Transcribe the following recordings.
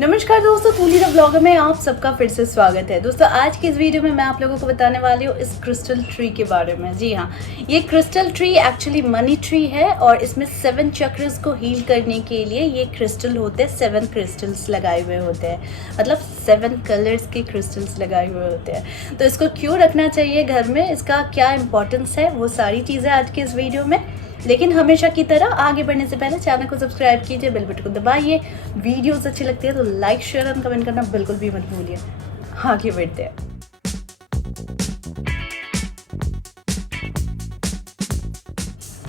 नमस्कार दोस्तों, थूली the blogger में आप सबका फिर से स्वागत है। दोस्तों आज की इस वीडियो में मैं आप लोगों को बताने वाली हूँ इस क्रिस्टल ट्री के बारे में। जी हाँ, ये crystal tree actually money tree है और इसमें 7 चक्र्स को हील करने के लिए ये क्रिस्टल होते हैं। 7 क्रिस्टल्स लगाए हुए होते हैं, मतलब 7 कलर्स के क्रिस्टल्स लगाए हुए होते हैं। तो इसको क्यों रखना चाहिए घर में, इसका क्या इंपॉर्टेंस है, वो सारी चीज़ें आज की इस वीडियो में। लेकिन हमेशा की तरह आगे बढ़ने से पहले चैनल को सब्सक्राइब कीजिए, बेल बटन को दबाइए। वीडियोस अच्छी लगती है तो लाइक शेयर और कमेंट करना बिल्कुल भी मत भूलिए। आगे बढ़ते हैं।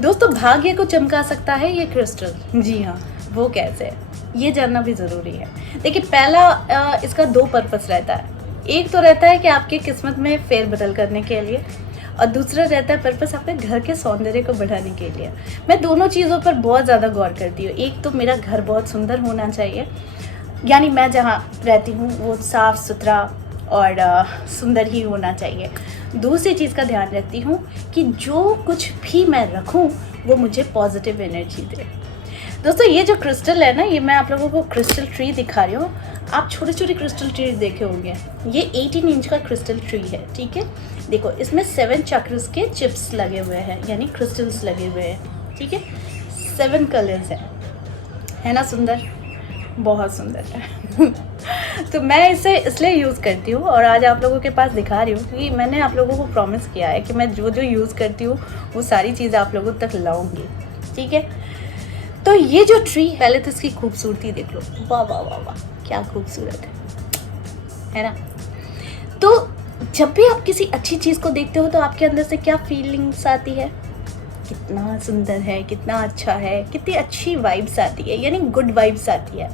दोस्तों भाग्य को चमका सकता है ये क्रिस्टल। जी हाँ, वो कैसे है ये जानना भी ज़रूरी है। देखिए पहला इसका 2 पर्पस रहता है। एक तो रहता है कि आपकी किस्मत में फेरबदल करने के लिए, और दूसरा रहता है पर्पस आपके घर के सौंदर्य को बढ़ाने के लिए। मैं दोनों चीज़ों पर बहुत ज़्यादा गौर करती हूँ। एक तो मेरा घर बहुत सुंदर होना चाहिए, यानी मैं जहाँ रहती हूँ वो साफ़ सुथरा और सुंदर ही होना चाहिए। दूसरी चीज़ का ध्यान रखती हूँ कि जो कुछ भी मैं रखूँ वो मुझे पॉजिटिव एनर्जी दे। दोस्तों ये जो क्रिस्टल है ना, ये मैं आप लोगों को क्रिस्टल ट्री दिखा रही हूँ। आप छोटे छोटे क्रिस्टल ट्री देखे होंगे। ये 18 इंच का क्रिस्टल ट्री है, ठीक है। देखो इसमें 7 चक्र्स के चिप्स लगे हुए हैं, यानी क्रिस्टल्स लगे हुए हैं, ठीक है। 7 कलर्स हैं, है ना सुंदर, बहुत सुंदर है। तो मैं इसे इसलिए यूज़ करती हूँ और आज आप लोगों के पास दिखा रही हूँ क्योंकि मैंने आप लोगों को प्रॉमिस किया है कि मैं जो जो यूज़ करती हूँ वो सारी चीज़ें आप लोगों तक लाऊंगी, ठीक है। तो ये जो ट्री, पहले तो इसकी खूबसूरती देख लो। वाह वाह वाह वाह, क्या खूबसूरत है ना। तो जब भी आप किसी अच्छी चीज़ को देखते हो तो आपके अंदर से क्या फीलिंग्स आती है, कितना सुंदर है, कितना अच्छा है, कितनी अच्छी वाइब्स आती है, यानी गुड वाइब्स आती है।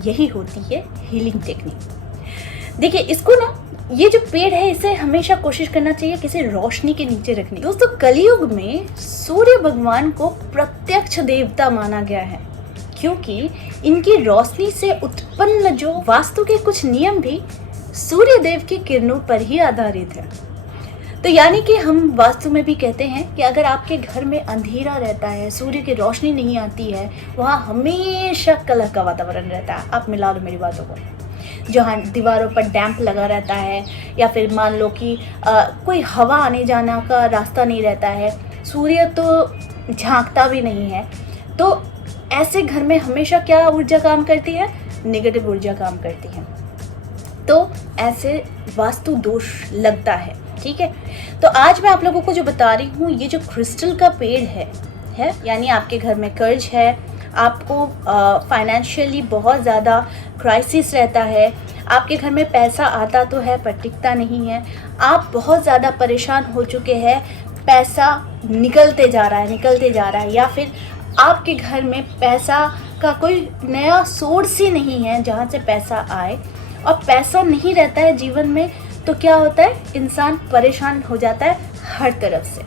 यही होती है हीलिंग टेक्निक। देखिए इसको ना, ये जो पेड़ है इसे हमेशा कोशिश करना चाहिए किसी रोशनी के नीचे रखने की। दोस्तों कलयुग में सूर्य भगवान को प्रत्यक्ष देवता माना गया है क्योंकि इनकी रोशनी से उत्पन्न जो वास्तु के कुछ नियम भी सूर्य देव की किरणों पर ही आधारित है। तो यानी कि हम वास्तु में भी कहते हैं कि अगर आपके घर में अंधेरा रहता है, सूर्य की रोशनी नहीं आती है, वहाँ हमेशा कलह का वातावरण रहता है। आप मिला लो मेरी बातों को। जहाँ दीवारों पर डैम्प लगा रहता है, या फिर मान लो कि कोई हवा आने जाना का रास्ता नहीं रहता है, सूर्य तो झांकता भी नहीं है, तो ऐसे घर में हमेशा क्या ऊर्जा काम करती है, नेगेटिव ऊर्जा काम करती है। तो ऐसे वास्तु दोष लगता है, ठीक है। तो आज मैं आप लोगों को जो बता रही हूँ, ये जो क्रिस्टल का पेड़ है यानी आपके घर में कर्ज है, आपको फाइनेंशियली बहुत ज़्यादा क्राइसिस रहता है, आपके घर में पैसा आता तो है पर टिकता नहीं है, आप बहुत ज़्यादा परेशान हो चुके हैं, पैसा निकलते जा रहा है, या फिर आपके घर में पैसा का कोई नया सोर्स ही नहीं है जहाँ से पैसा आए, और पैसा नहीं रहता है जीवन में, तो क्या होता है, इंसान परेशान हो जाता है हर तरफ से।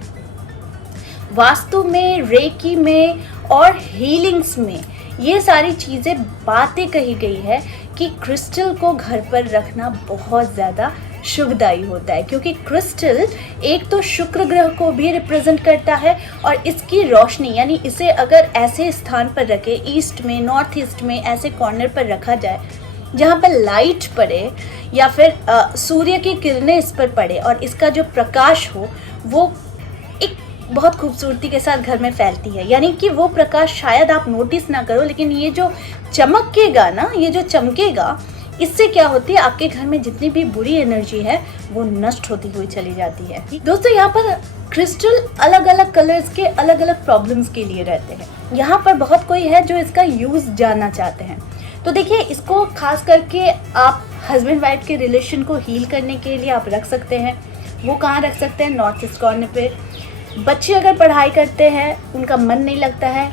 वास्तु में, रेकी में और हीलिंग्स में ये सारी चीज़ें बातें कही गई है कि क्रिस्टल को घर पर रखना बहुत ज़्यादा शुभदायी होता है, क्योंकि क्रिस्टल एक तो शुक्र ग्रह को भी रिप्रेजेंट करता है, और इसकी रोशनी, यानी इसे अगर ऐसे स्थान पर रखे, ईस्ट में, नॉर्थ ईस्ट में, ऐसे कॉर्नर पर रखा जाए जहाँ पर लाइट पड़े या फिर सूर्य की किरणें इस पर पड़े और इसका जो प्रकाश हो वो एक बहुत खूबसूरती के साथ घर में फैलती है। यानी कि वो प्रकाश शायद आप नोटिस ना करो, लेकिन ये जो चमकेगा ना, ये जो चमकेगा, इससे क्या होती है, आपके घर में जितनी भी बुरी एनर्जी है वो नष्ट होती हुई चली जाती है। दोस्तों यहाँ पर क्रिस्टल अलग अलग कलर्स के अलग अलग प्रॉब्लम्स के लिए रहते हैं। यहाँ पर बहुत कोई है जो इसका यूज़ जानना चाहते हैं। तो देखिए इसको खास करके आप हस्बैंड वाइफ के रिलेशन को हील करने के लिए आप रख सकते हैं। वो कहाँ रख सकते हैं, नॉर्थ ईस्ट कॉर्नर पे। बच्चे अगर पढ़ाई करते हैं, उनका मन नहीं लगता है,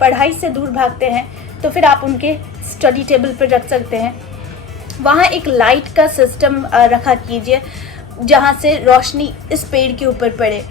पढ़ाई से दूर भागते हैं, तो फिर आप उनके स्टडी टेबल पर रख सकते हैं। वहाँ एक लाइट का सिस्टम रखा कीजिए जहाँ से रोशनी इस पेड़ के ऊपर पड़े।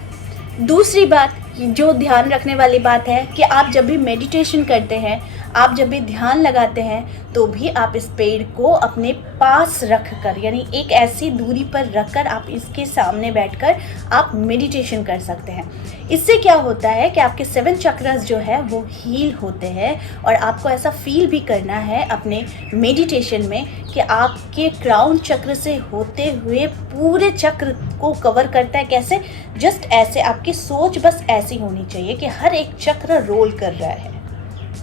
दूसरी बात जो ध्यान रखने वाली बात है कि आप जब भी मेडिटेशन करते हैं, आप जब भी ध्यान लगाते हैं तो भी आप इस पेड़ को अपने पास रख कर, यानी एक ऐसी दूरी पर रख कर आप इसके सामने बैठकर आप मेडिटेशन कर सकते हैं। इससे क्या होता है कि आपके 7 चक्रस जो है वो हील होते हैं, और आपको ऐसा फील भी करना है अपने मेडिटेशन में कि आपके क्राउन चक्र से होते हुए पूरे चक्र को कवर करता है। कैसे? जस्ट ऐसे, आपकी सोच बस ऐसी होनी चाहिए कि हर एक चक्र रोल कर रहा है।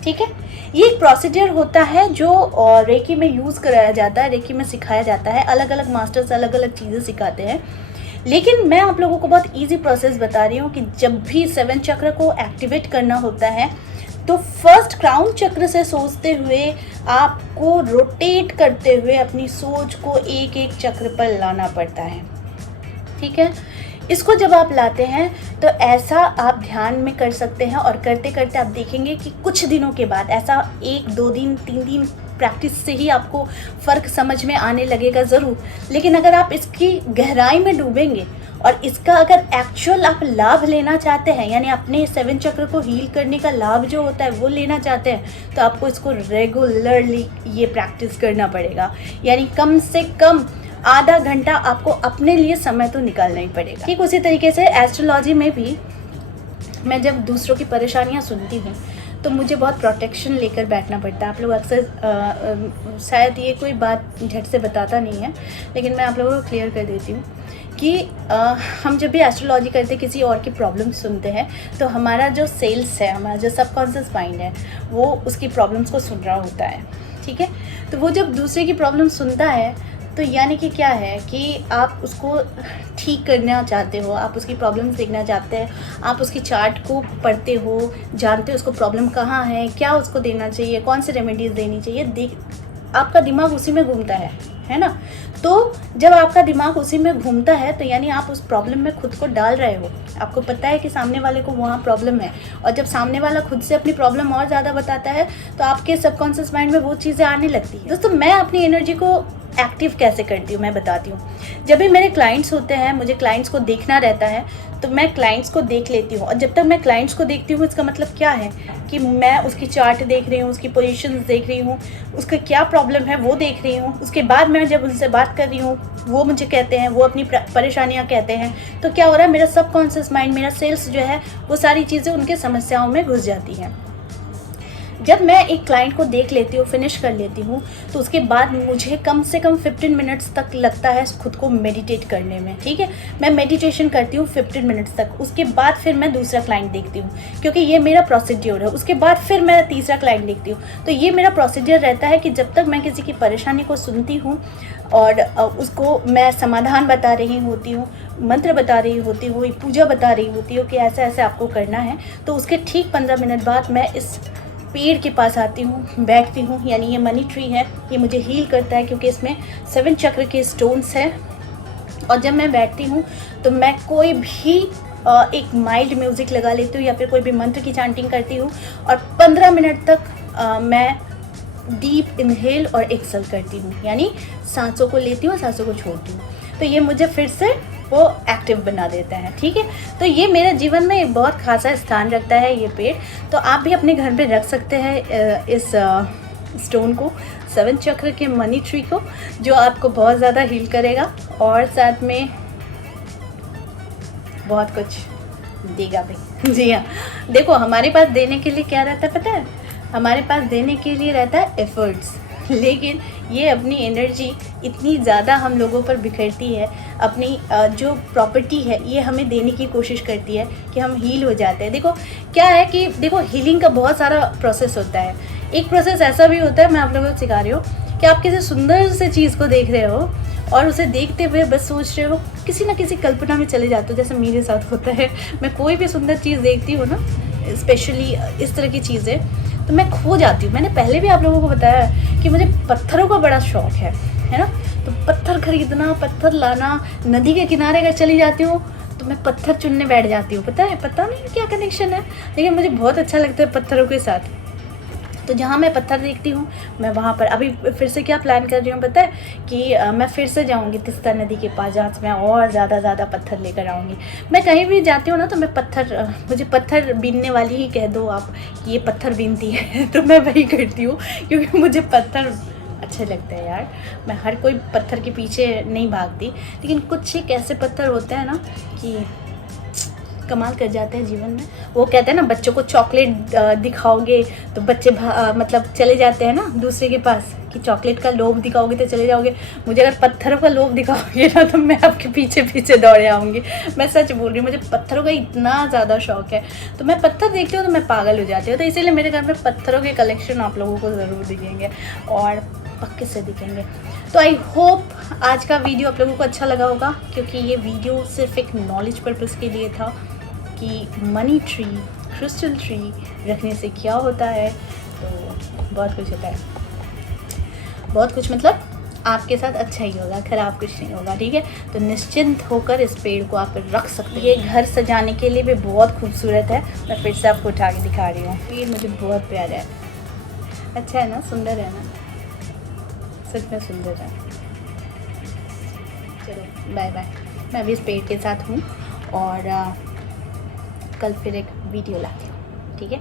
ठीक है, ये एक प्रोसीजर होता है जो रेकी में यूज़ कराया जाता है, रेकी में सिखाया जाता है। अलग अलग मास्टर्स अलग अलग चीज़ें सिखाते हैं, लेकिन मैं आप लोगों को बहुत इजी प्रोसेस बता रही हूँ कि जब भी 7 चक्र को एक्टिवेट करना होता है तो फर्स्ट क्राउन चक्र से सोचते हुए आपको रोटेट करते हुए अपनी सोच को एक एक चक्र पर लाना पड़ता है। ठीक है, इसको जब आप लाते हैं तो ऐसा आप ध्यान में कर सकते हैं, और करते करते आप देखेंगे कि कुछ दिनों के बाद, ऐसा 1-2 दिन 3 दिन प्रैक्टिस से ही आपको फ़र्क समझ में आने लगेगा ज़रूर। लेकिन अगर आप इसकी गहराई में डूबेंगे और इसका अगर एक्चुअल आप लाभ लेना चाहते हैं, यानी अपने 7 चक्र को हील करने का लाभ जो होता है वो लेना चाहते हैं, तो आपको इसको रेगुलरली ये प्रैक्टिस करना पड़ेगा। यानी कम से कम आधा घंटा आपको अपने लिए समय तो निकालना ही पड़ेगा। ठीक उसी तरीके से एस्ट्रोलॉजी में भी मैं जब दूसरों की परेशानियां सुनती हूँ तो मुझे बहुत प्रोटेक्शन लेकर बैठना पड़ता है। आप लोग अक्सर शायद ये कोई बात झट से बताता नहीं है, लेकिन मैं आप लोगों को क्लियर कर देती हूँ कि हम जब भी एस्ट्रोलॉजी करते किसी और की प्रॉब्लम सुनते हैं तो हमारा जो सेल्स है, हमारा जो सबकॉन्शियस माइंड है, वो उसकी प्रॉब्लम्स को सुन रहा होता है। ठीक है, तो वो जब दूसरे की प्रॉब्लम सुनता है तो यानी कि क्या है कि आप उसको ठीक करना चाहते हो, आप उसकी प्रॉब्लम्स देखना चाहते हैं, आप उसकी चार्ट को पढ़ते हो, जानते हो उसको प्रॉब्लम कहाँ है, क्या उसको देना चाहिए, कौन से रेमेडीज़ देनी चाहिए, आपका दिमाग उसी में घूमता है ना। तो जब आपका दिमाग उसी में घूमता है तो यानी आप उस प्रॉब्लम में खुद को डाल रहे हो। आपको पता है कि सामने वाले को वहाँ प्रॉब्लम है, और जब सामने वाला खुद से अपनी प्रॉब्लम और ज़्यादा बताता है तो आपके सबकॉन्शियस माइंड में वो चीज़ें आने लगती है। दोस्तों, मैं अपनी एनर्जी को एक्टिव कैसे करती हूँ मैं बताती हूँ। जब भी मेरे क्लाइंट्स होते हैं, मुझे क्लाइंट्स को देखना रहता है, तो मैं क्लाइंट्स को देख लेती हूँ। और जब तक मैं क्लाइंट्स को देखती हूँ, इसका मतलब क्या है कि मैं उसकी चार्ट देख रही हूँ, उसकी पोजीशंस देख रही हूँ, उसका क्या प्रॉब्लम है वो देख रही हूँ। उसके बाद मैं जब उनसे बात कर रही हूँ, वो मुझे कहते हैं, वो अपनी परेशानियाँ कहते हैं, तो क्या हो रहा है, मेरा सबकॉन्शियस माइंड, मेरा सेल्स जो है, वो सारी चीज़ें उनके समस्याओं में घुस जाती हैं। जब मैं एक क्लाइंट को देख लेती हूँ, फिनिश कर लेती हूँ, तो उसके बाद मुझे कम से कम 15 मिनट्स तक लगता है खुद को मेडिटेट करने में। ठीक है, मैं मेडिटेशन करती हूँ 15 मिनट्स तक। उसके बाद फिर मैं दूसरा क्लाइंट देखती हूँ, क्योंकि ये मेरा प्रोसीड्योर है। उसके बाद फिर मैं तीसरा क्लाइंट देखती हूँ। तो ये मेरा प्रोसीजर रहता है कि जब तक मैं किसी की परेशानी को सुनती हूँ और उसको मैं समाधान बता रही होती हूँ, मंत्र बता रही होती हूँ, पूजा बता रही होती हूँ कि ऐसा ऐसे आपको करना है, तो उसके ठीक 15 मिनट बाद मैं इस पेड़ के पास आती हूँ, बैठती हूँ। यानी ये मनी ट्री है, ये मुझे हील करता है क्योंकि इसमें 7 चक्र के स्टोन्स हैं। और जब मैं बैठती हूँ तो मैं कोई भी एक माइल्ड म्यूज़िक लगा लेती हूँ या फिर कोई भी मंत्र की चैंटिंग करती हूँ, और 15 मिनट तक मैं डीप इनहेल और एक्सहेल करती हूँ, यानी सांसों को लेती हूँ, सांसों को छोड़ती हूँ। तो ये मुझे फिर से वो एक्टिव बना देता है। ठीक है, तो ये मेरे जीवन में एक बहुत खासा स्थान रखता है ये पेड़। तो आप भी अपने घर पे रख सकते हैं इस स्टोन को, 7 चक्र के मनी ट्री को, जो आपको बहुत ज़्यादा हील करेगा और साथ में बहुत कुछ देगा भी। जी हाँ, देखो हमारे पास देने के लिए क्या रहता है पता है? हमारे पास देने के लिए रहता है एफर्ट्स, लेकिन ये अपनी एनर्जी इतनी ज़्यादा हम लोगों पर बिखरती है, अपनी जो प्रॉपर्टी है ये हमें देने की कोशिश करती है कि हम हील हो जाते हैं। देखो क्या है कि देखो हीलिंग का बहुत सारा प्रोसेस होता है। एक प्रोसेस ऐसा भी होता है, मैं आप लोगों को सिखा रही हूँ, कि आप किसी सुंदर से चीज़ को देख रहे हो और उसे देखते हुए बस सोच रहे हो, किसी ना किसी कल्पना में चले जाते हो, जैसे मेरे साथ होता है। मैं कोई भी सुंदर चीज़ देखती हूँ ना, स्पेशली इस तरह की चीज़ें, तो मैं खो जाती हूँ। मैंने पहले भी आप लोगों को बताया कि मुझे पत्थरों का बड़ा शौक़ है ना। तो पत्थर खरीदना, पत्थर लाना, नदी के किनारे अगर चली जाती हूँ तो मैं पत्थर चुनने बैठ जाती हूँ। पता नहीं क्या कनेक्शन है, लेकिन मुझे बहुत अच्छा लगता है पत्थरों के साथ। तो जहाँ मैं पत्थर देखती हूँ मैं वहाँ पर अभी फिर से क्या प्लान कर रही हूँ पता है कि मैं फिर से जाऊँगी तीस्ता नदी के पास, जहाँ से मैं और ज़्यादा पत्थर लेकर आऊँगी। मैं कहीं भी जाती हूँ ना तो मैं मुझे पत्थर बीनने वाली ही कह दो आप कि ये पत्थर बीनती है तो मैं वही करती हूँ, क्योंकि मुझे पत्थर अच्छे लगते हैं यार। मैं हर कोई पत्थर के पीछे नहीं भागती, लेकिन कुछ एक ऐसे पत्थर होते हैं ना कि कमाल कर जाते हैं जीवन में। वो कहते हैं ना बच्चों को चॉकलेट दिखाओगे तो बच्चे मतलब चले जाते हैं ना दूसरे के पास, कि चॉकलेट का लोभ दिखाओगे तो चले जाओगे। मुझे अगर पत्थरों का लोभ दिखाओगे ना तो मैं आपके पीछे पीछे दौड़े आऊँगी। मैं सच बोल रही हूँ, मुझे पत्थरों का इतना ज़्यादा शौक है। तो मैं पत्थर देखती हूँ तो मैं पागल हो जाती हूँ। तो इसीलिए मेरे घर में पत्थरों के कलेक्शन आप लोगों को ज़रूर दिखेंगे और पक्के से दिखेंगे। तो आई होप आज का वीडियो आप लोगों को अच्छा लगा होगा, क्योंकि ये वीडियो सिर्फ एक नॉलेज पर्पज़ के लिए था कि मनी ट्री, क्रिस्टल ट्री रखने से क्या होता है। तो बहुत कुछ होता है, बहुत कुछ, मतलब आपके साथ अच्छा ही होगा, खराब कुछ नहीं होगा, ठीक है। तो निश्चिंत होकर इस पेड़ को आप रख सकते हैं। ये घर सजाने के लिए भी बहुत खूबसूरत है। मैं फिर से आपको उठा के दिखा रही हूँ। पेड़ मुझे बहुत प्यारा है, अच्छा है ना, सुंदर है ना, सच में सुंदर है। चलो बाय बाय। मैं भी इस पेड़ के साथ हूँ और कल फिर एक वीडियो लाती हूँ, ठीक है।